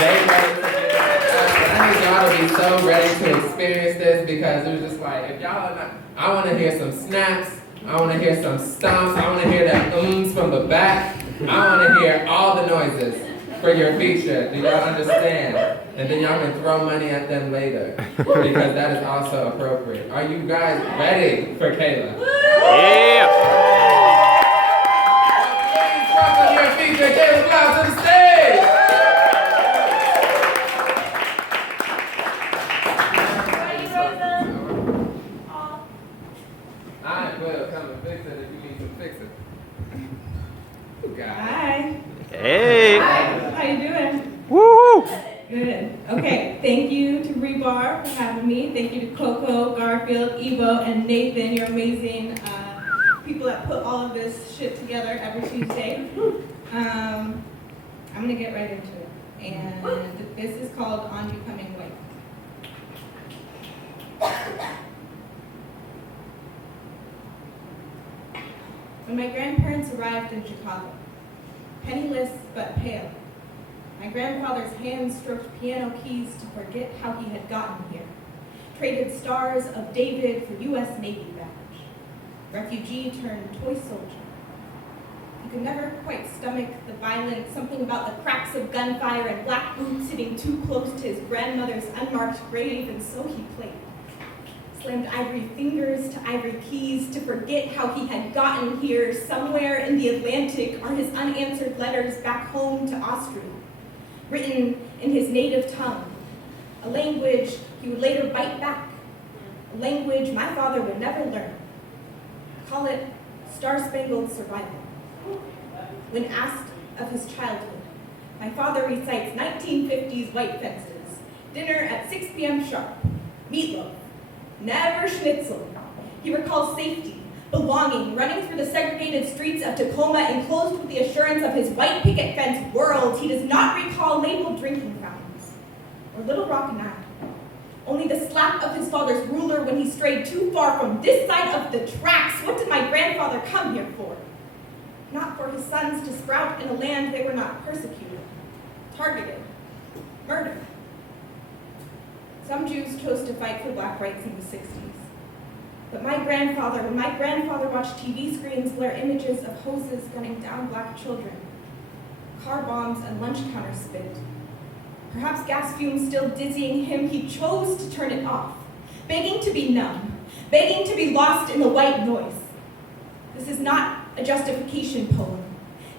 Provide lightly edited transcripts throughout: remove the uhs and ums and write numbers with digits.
They ready to get it. And I need y'all to be so ready to experience this because it was just like, if y'all are not, I want to hear some snaps. I want to hear some stomps. I want to hear that from the back. I want to hear all the noises for your feature. Do y'all understand? And then y'all can throw money at them later because that is also appropriate. Are you guys ready for Kayla? Yeah. Please welcome your feature, Kayla Blau, to the stage. I will come and fix it if you need to fix it. Hi. Hey. Hi. How you doing? Woo. Good. Okay. Thank you to Rebar for having me. Thank you to Coco, Garfield, Evo, and Nathan. You're amazing people that put all of this shit together every Tuesday. I'm gonna get right into it. And this is called On Becoming White. When my grandparents arrived in Chicago, penniless but pale, my grandfather's hand stroked piano keys to forget how he had gotten here, traded stars of David for U.S. Navy badge, refugee turned toy soldier. He could never quite stomach the violence, something about the cracks of gunfire and black boots sitting too close to his grandmother's unmarked grave, and so he played. Slammed ivory fingers to ivory keys to forget how he had gotten here. Somewhere in the Atlantic are his unanswered letters back home to Austria, written in his native tongue, a language he would later bite back, a language my father would never learn. Call it Star-Spangled Survival. When asked of his childhood, my father recites 1950s white fences, dinner at 6 p.m. sharp, meatloaf, never schnitzel. He recalls safety, belonging, running through the segregated streets of Tacoma enclosed with the assurance of his white picket fence world. He does not recall labeled drinking fountains or Little Rock and I. Only the slap of his father's ruler when he strayed too far from this side of the tracks. What did my grandfather come here for? Not for his sons to sprout in a land they were not persecuted, targeted, murdered. Some Jews chose to fight for black rights in the 60s. But when my grandfather watched TV screens blur images of hoses gunning down black children, car bombs and lunch counters spit, perhaps gas fumes still dizzying him, he chose to turn it off, begging to be numb, begging to be lost in the white noise. This is not a justification poem.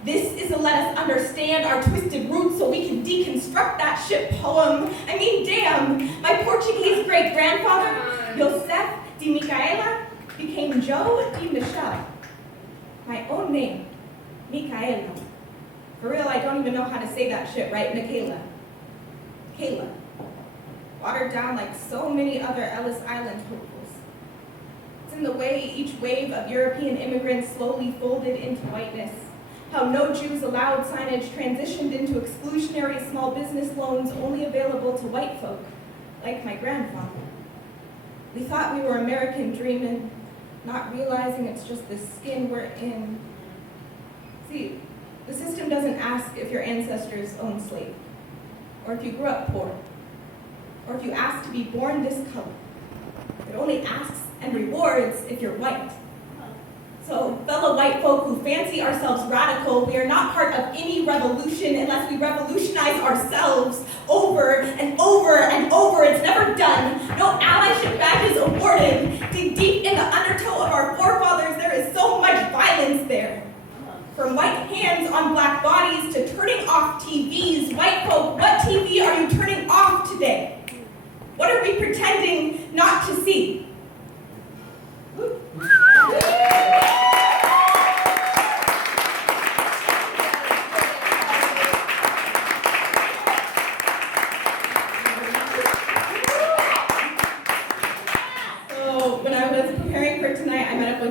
This is a let us understand our twisted roots so we can deconstruct that shit poem. I mean, damn, my Portuguese great-grandfather, Joseph de Michaela, became Joe de Michel. My own name, Michaela. For real, I don't even know how to say that shit right, Michaela. Kayla. Watered down like so many other Ellis Island hopefuls. It's in the way each wave of European immigrants slowly folded into whiteness. How no Jews allowed signage transitioned into exclusionary small business loans only available to white folk, like my grandfather. We thought we were American dreaming, not realizing it's just the skin we're in. See, the system doesn't ask if your ancestors owned slaves, or if you grew up poor, or if you asked to be born this color. It only asks and rewards if you're white. So, fellow white folk who fancy ourselves radical, we are not part of any revolution unless we revolutionize ourselves over and over and over. It's never done. No allyship badges awarded. Dig deep in the undertow of our forefathers, there is so much violence there. From white hands on black bodies to turning off TVs. White folk, what TV are you turning off today? What are we pretending not to see?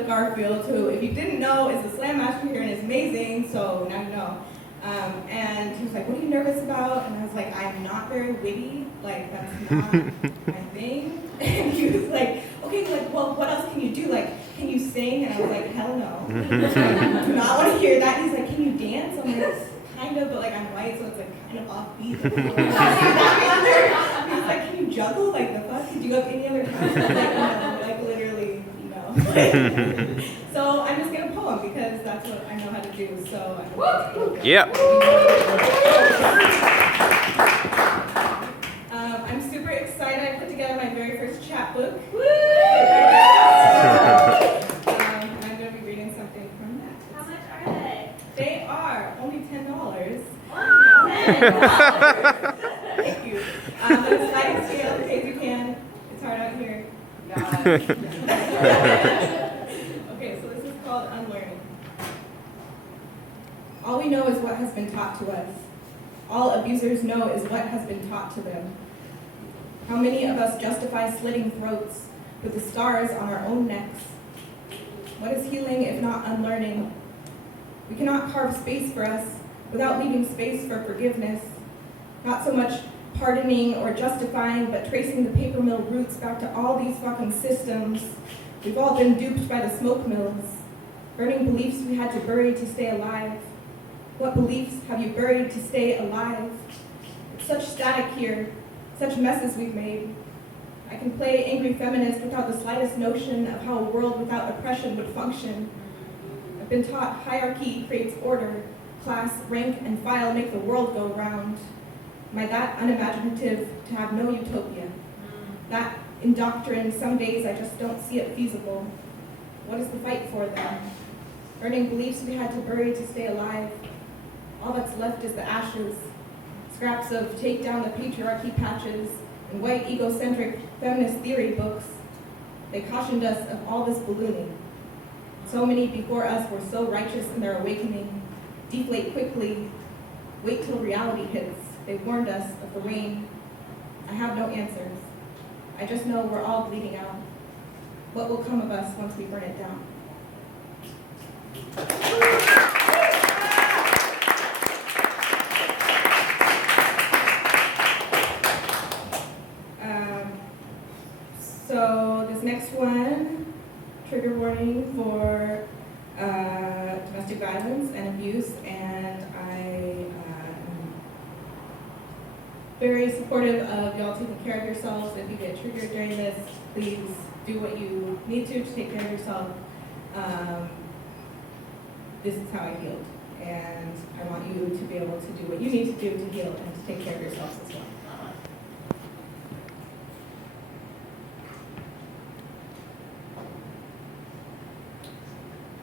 Garfield, who, if you didn't know, is the slam master here and is amazing, so now you know. And he was like, what are you nervous about? And I was like, I'm not very witty, like, that's not my thing. And he was like, okay, like, well, what else can you do? Like, can you sing? And I was like, hell no. I do not want to hear that. And he's like, can you dance? I'm like, kind kind of, but like I'm white, so it's like kind of offbeat. He's like, can you juggle? Like the fuck? Did you have any other talents? Like, no, like literally, no. So I'm just gonna poem because that's what I know how to do. So Yeah. I'm super excited. I put together my very first chapbook. I'm going to be reading something from that. How much are they? They are only $10. Thank you. But it's sliding scale, in case you can. It's hard out here. Okay, so this is called Unlearning. All we know is what has been taught to us. All abusers know is what has been taught to them. How many of us justify slitting throats with the stars on our own necks? What is healing if not unlearning? We cannot carve space for us without leaving space for forgiveness. Not so much pardoning or justifying, but tracing the paper mill roots back to all these fucking systems. We've all been duped by the smoke mills, burning beliefs we had to bury to stay alive. What beliefs have you buried to stay alive? It's such static here, such messes we've made. I can play angry feminist without the slightest notion of how a world without oppression would function. I've been taught hierarchy creates order, class, rank, and file make the world go round. Am I that unimaginative to have no utopia? That indoctrined, some days I just don't see it feasible. What is the fight for then? Burning beliefs we had to bury to stay alive. All that's left is the ashes. Scraps of take down the patriarchy patches and white egocentric feminist theory books. They cautioned us of all this ballooning. So many before us were so righteous in their awakening. Deflate quickly, wait till reality hits. They warned us of the rain. I have no answers. I just know we're all bleeding out. What will come of us once we burn it down? So this next one, trigger warning for domestic violence and abuse, and I am very supportive of y'all taking care of yourselves. If you get triggered during this, please do what you need to take care of yourself. This is how I healed, and I want you to be able to do what you need to do to heal and to take care of yourselves as well.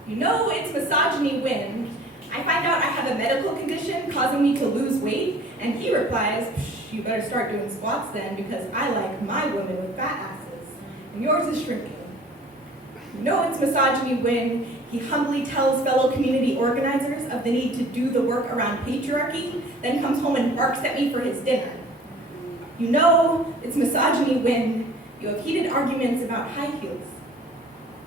You know it's misogyny when I find out I have a medical condition causing me to lose weight, and he replies, you better start doing squats then, because I like my women with fat asses, and yours is shrinking. You know it's misogyny when he humbly tells fellow community organizers of the need to do the work around patriarchy, then comes home and barks at me for his dinner. You know it's misogyny when you have heated arguments about high heels,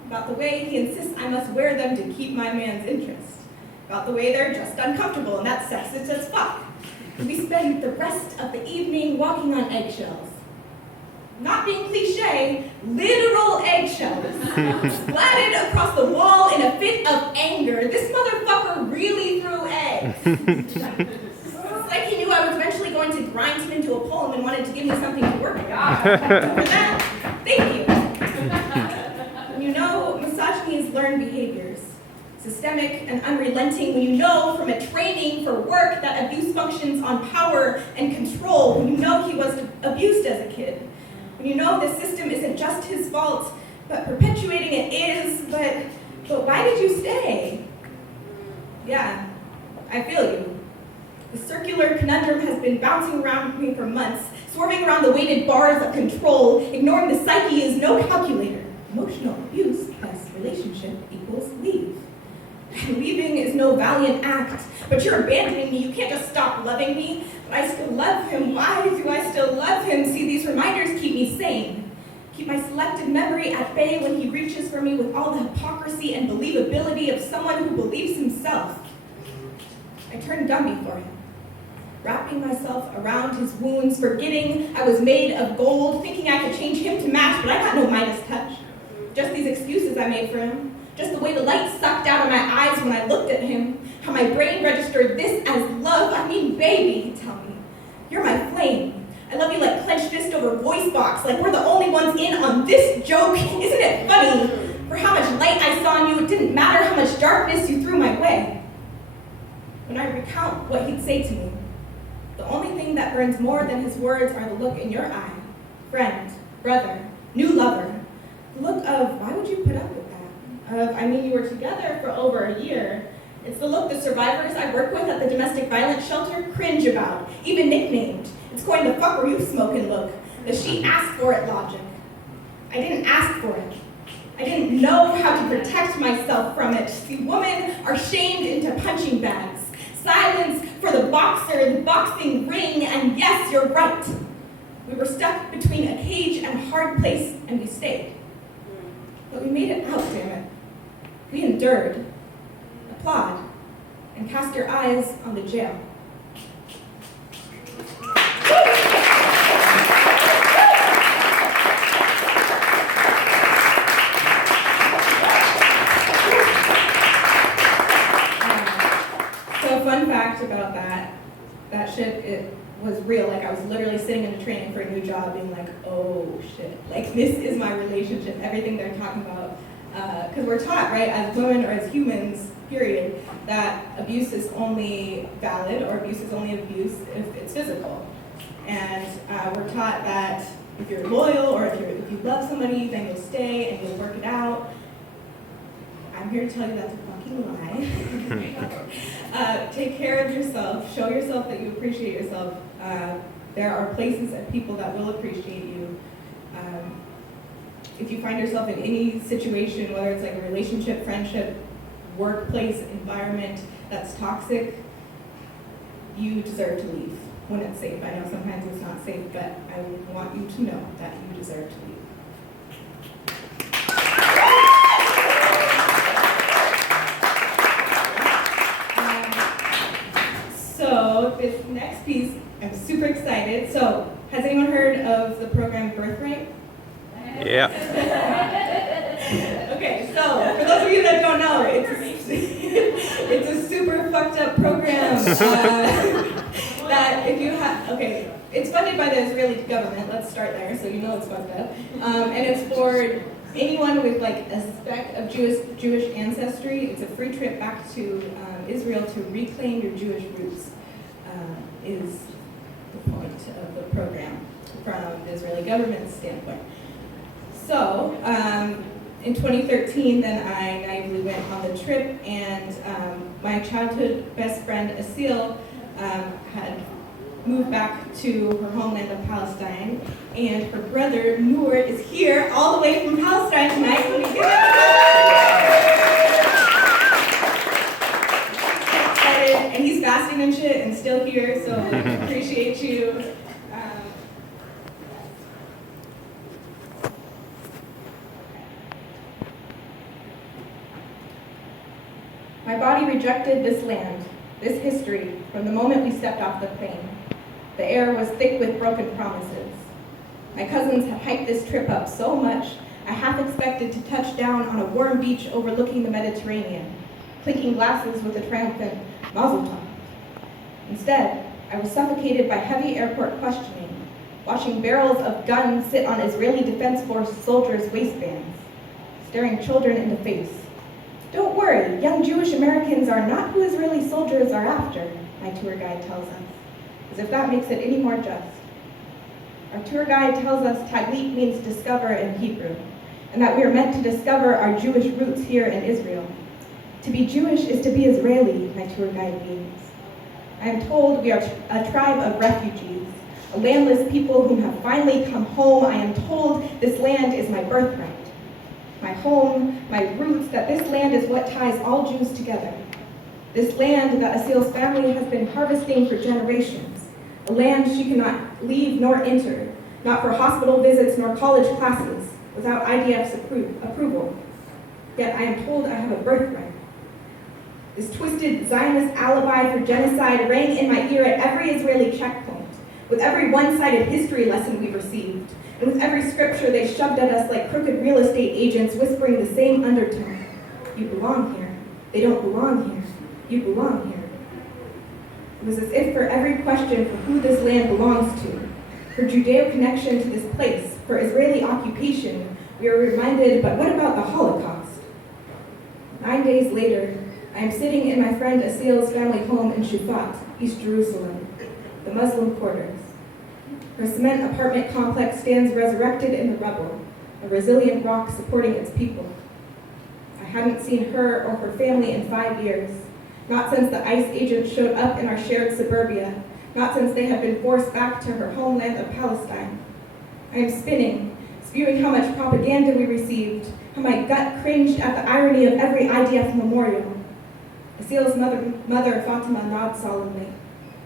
about the way he insists I must wear them to keep my man's interest, about the way they're just uncomfortable and that's sexist as fuck. We spend the rest of the evening walking on eggshells. Not being cliche, literal eggshells, splatted across the wall in a fit of anger. This motherfucker really threw eggs. It's like he knew I was eventually going to grind him into a poem and wanted to give me something to work with. For that, thank you. You know, misogyny is learned behaviors, systemic and unrelenting. When you know from a training for work that abuse functions on power and control, when you know he was abused as a kid, when you know the system isn't just his fault, but perpetuating it is, but why did you stay? Yeah, I feel you. The circular conundrum has been bouncing around me for months, swerving around the weighted bars of control, ignoring the psyche is no calculator. Emotional abuse plus relationship equals leave. Leaving is no valiant act, but you're abandoning me. You can't just stop loving me. But I still love him. Why do I still love him? See, these reminders keep me sane. Keep my selective memory at bay when he reaches for me with all the hypocrisy and believability of someone who believes himself. I turned dumb before him, wrapping myself around his wounds, forgetting I was made of gold, thinking I could change him to match, but I got no Midas touch. Just these excuses I made for him. Just the way the light sucked out of my eyes when I looked at him, how my brain registered this as love. I mean, baby, he'd tell me. You're my flame. I love you like clenched fist over voice box, like we're the only ones in on this joke. Isn't it funny? For how much light I saw in you, it didn't matter how much darkness you threw my way. When I recount what he'd say to me, the only thing that burns more than his words are the look in your eye. Friend, brother, new lover. The look of, why would you put up with that? Of, I mean, you were together for over a year. It's the look the survivors I work with at the domestic violence shelter cringe about, even nicknamed. It's going to fuck were you smoking look. The she asked for it logic. I didn't ask for it. I didn't know how to protect myself from it. See, women are shamed into punching bags. Silence for the boxer, the boxing ring, and yes, you're right. We were stuck between a cage and a hard place, and we stayed. But we made it out, damn it. We endured. Applaud, and cast your eyes on the jail. So a fun fact about that shit, it was real. Like I was literally sitting in a training for a new job being like, oh shit, like this is my relationship, everything they're talking about. Because we're taught, right, as women or as humans, period, that abuse is only valid or abuse is only abuse if it's physical. And we're taught that if you're loyal or if you love somebody, then you'll stay and you'll work it out. I'm here to tell you that's a fucking lie. Take care of yourself. Show yourself that you appreciate yourself. There are places and people that will appreciate you. If you find yourself in any situation, whether it's like a relationship, friendship, workplace, environment that's toxic, you deserve to leave when it's safe. I know sometimes it's not safe, but I want you to know that you deserve to leave. So this next piece, I'm super excited. So has anyone heard of the program Birthright? Yeah. Okay, so for those of you that don't know, it's a super fucked up program that if you have, okay, it's funded by the Israeli government, let's start there so you know it's fucked up. And it's for anyone with like a speck of Jewish ancestry. It's a free trip back to Israel to reclaim your Jewish roots is the point of the program from the Israeli government's standpoint. So, in 2013, then I naively went on the trip, and my childhood best friend, Asil, had moved back to her homeland of Palestine, and her brother, Noor, is here all the way from Palestine tonight. Can we give it and he's fasting and shit, and still here, so appreciate you. My body rejected this land, this history, from the moment we stepped off the plane. The air was thick with broken promises. My cousins had hyped this trip up so much, I half expected to touch down on a warm beach overlooking the Mediterranean, clinking glasses with a triumphant Mazel Tov. Instead, I was suffocated by heavy airport questioning, watching barrels of guns sit on Israeli Defense Force soldiers' waistbands, staring children in the face. Don't worry, young Jewish Americans are not who Israeli soldiers are after, my tour guide tells us, as if that makes it any more just. Our tour guide tells us Taglit means discover in Hebrew, and that we are meant to discover our Jewish roots here in Israel. To be Jewish is to be Israeli, my tour guide means. I am told we are a tribe of refugees, a landless people whom have finally come home. I am told this land is my birthright. My home, my roots, that this land is what ties all Jews together. This land that Asil's family has been harvesting for generations. A land she cannot leave nor enter, not for hospital visits nor college classes, without IDF's approval. Yet I am told I have a birthright. This twisted Zionist alibi for genocide rang in my ear at every Israeli checkpoint, with every one-sided history lesson we received, and with every scripture they shoved at us like crooked real estate agents whispering the same undertone. You belong here. They don't belong here. You belong here. It was as if for every question for who this land belongs to, for Judeo connection to this place, for Israeli occupation, we are reminded, but what about the Holocaust? 9 days later, I am sitting in my friend Asil's family home in Shufat, East Jerusalem, the Muslim quarters. Her cement apartment complex stands resurrected in the rubble, a resilient rock supporting its people. I hadn't seen her or her family in 5 years, not since the ICE agent showed up in our shared suburbia, not since they had been forced back to her homeland of Palestine. I am spinning, spewing how much propaganda we received, how my gut cringed at the irony of every IDF memorial. Asil's mother Fatima nods solemnly.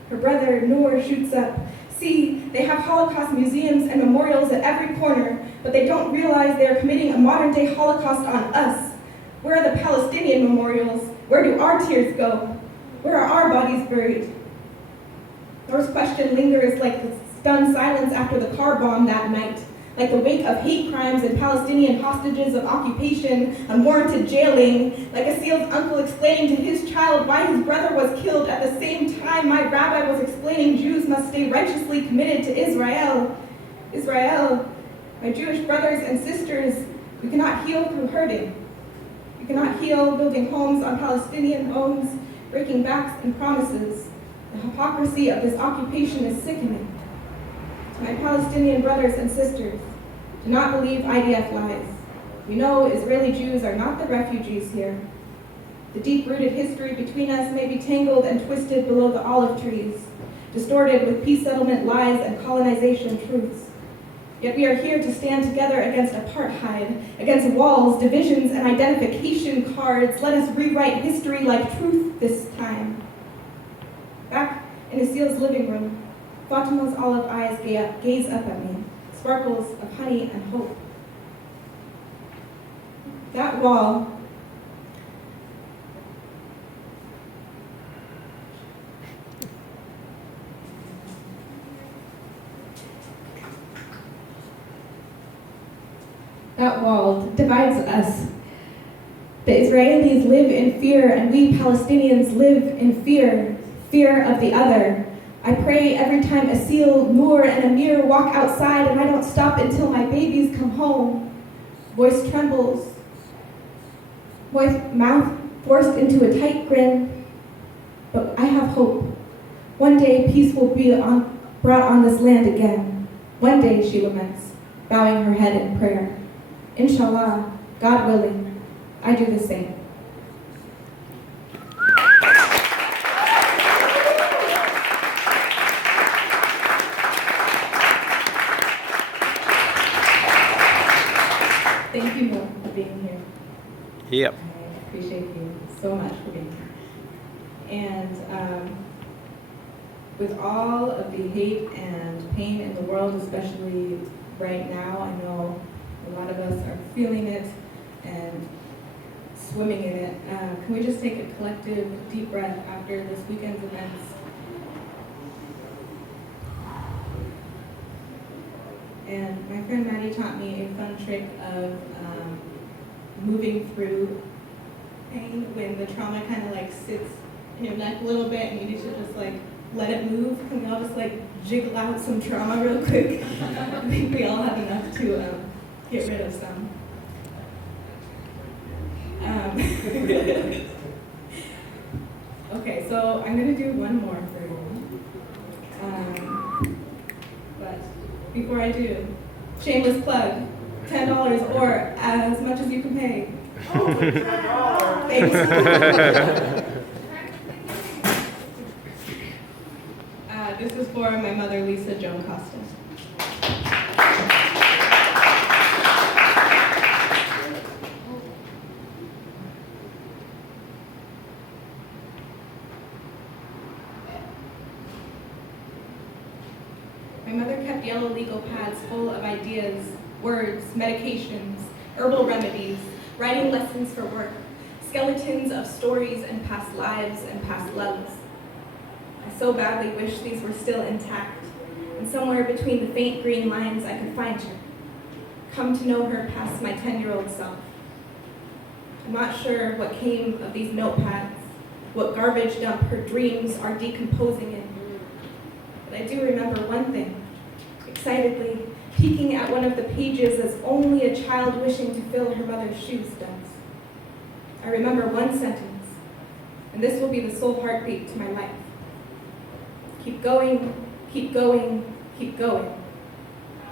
Her brother Noor shoots up. See, they have Holocaust museums and memorials at every corner, but they don't realize they are committing a modern-day Holocaust on us. Where are the Palestinian memorials? Where do our tears go? Where are our bodies buried? Noor's question lingers like the stunned silence after the car bomb that night, like the wake of hate crimes and Palestinian hostages of occupation, unwarranted jailing, like Asil's uncle explaining to his child why his brother was killed at the same time my rabbi was explaining Jews must stay righteously committed to Israel. Israel, my Jewish brothers and sisters, we cannot heal through hurting. We cannot heal building homes on Palestinian homes, breaking backs and promises. The hypocrisy of this occupation is sickening. To my Palestinian brothers and sisters, do not believe IDF lies. We know Israeli Jews are not the refugees here. The deep-rooted history between us may be tangled and twisted below the olive trees, distorted with peace settlement lies and colonization truths. Yet we are here to stand together against apartheid, against walls, divisions, and identification cards. Let us rewrite history like truth this time. Back in Asil's living room, Fatima's olive eyes gaze up at me, sparkles of honey and hope. That wall divides us. The Israelis live in fear, and we Palestinians live in fear of the other. I pray every time Asil, Noor, and Amir walk outside, and I don't stop until my babies come home. Voice trembles, mouth forced into a tight grin. But I have hope. One day peace will be brought on this land again. One day, she laments, bowing her head in prayer. Inshallah, God willing, I do the same. Thank you, Mo, for being here. Yep. I appreciate you so much for being here. And with all of the hate and pain in the world, especially right now, I know a lot of us are feeling it and swimming in it. Can we just take a collective deep breath after this weekend's events? And my friend Maddie taught me a fun trick of moving through pain when the trauma kind of like sits in your neck a little bit and you need to just like let it move. Can we all just like jiggle out some trauma real quick? I think we all have enough to get rid of some. Okay, so I'm gonna do one more for you. But before I do, shameless plug, $10 or as much as you can pay. Oh, thanks. This is for my mother, Lisa Joan Costa. My mother kept yellow legal pads full of ideas, words, medications, herbal remedies, writing lessons for work, skeletons of stories and past lives and past loves. I so badly wish these were still intact, and somewhere between the faint green lines I could find her, come to know her past my 10-year-old self. I'm not sure what came of these notepads, what garbage dump her dreams are decomposing in. But I do remember one thing, excitedly peeking at one of the pages as only a child wishing to fill her mother's shoes does. I remember one sentence, and this will be the sole heartbeat to my life. Keep going, keep going, keep going.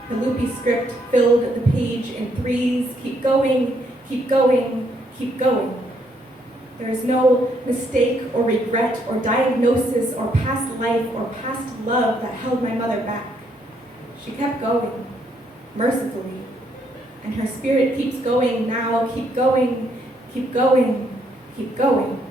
The loopy script filled the page in threes. Keep going, keep going, keep going. There is no mistake or regret or diagnosis or past life or past love that held my mother back. She kept going, mercifully. And her spirit keeps going now. Keep going, keep going, keep going.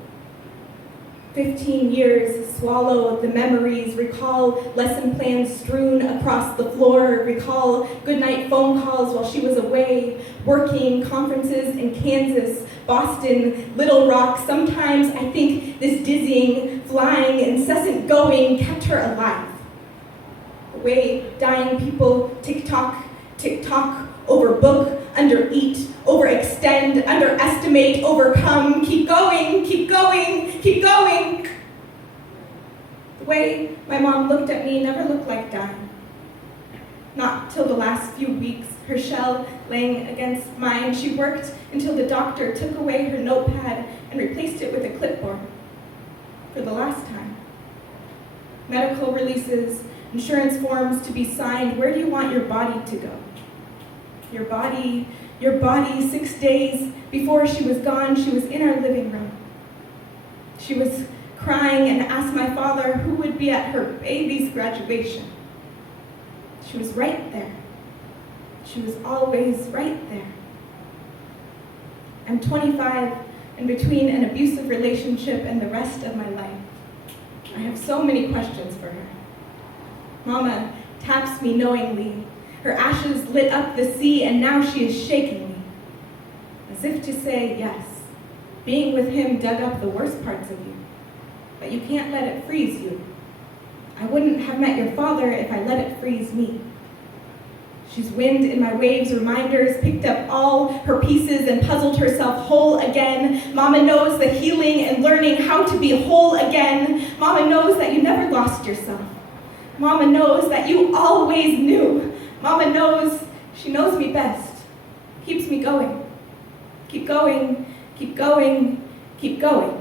15 years, swallow the memories, recall lesson plans strewn across the floor, recall goodnight phone calls while she was away, working, conferences in Kansas, Boston, Little Rock. Sometimes I think this dizzying, flying, incessant going kept her alive. The way dying people tick-tock, tick-tock, overbook, undereat, overextend, underestimate, overcome, keep going, keep going, keep going. The way my mom looked at me never looked like dying. Not till the last few weeks, her shell laying against mine. She worked until the doctor took away her notepad and replaced it with a clipboard. For the last time. Medical releases, insurance forms to be signed. Where do you want your body to go? Your body, 6 days before she was gone, she was in our living room. She was crying and asked my father who would be at her baby's graduation. She was right there. She was always right there. I'm 25 and between an abusive relationship and the rest of my life. I have so many questions for her. Mama taps me knowingly. Her ashes lit up the sea, and now she is shaking me, as if to say, yes, being with him dug up the worst parts of you, but you can't let it freeze you. I wouldn't have met your father if I let it freeze me. She's wind in my waves, reminders, picked up all her pieces and puzzled herself whole again. Mama knows the healing and learning how to be whole again. Mama knows that you never lost yourself. Mama knows that you always knew. Mama knows, she knows me best, keeps me going. Keep going, keep going, keep going.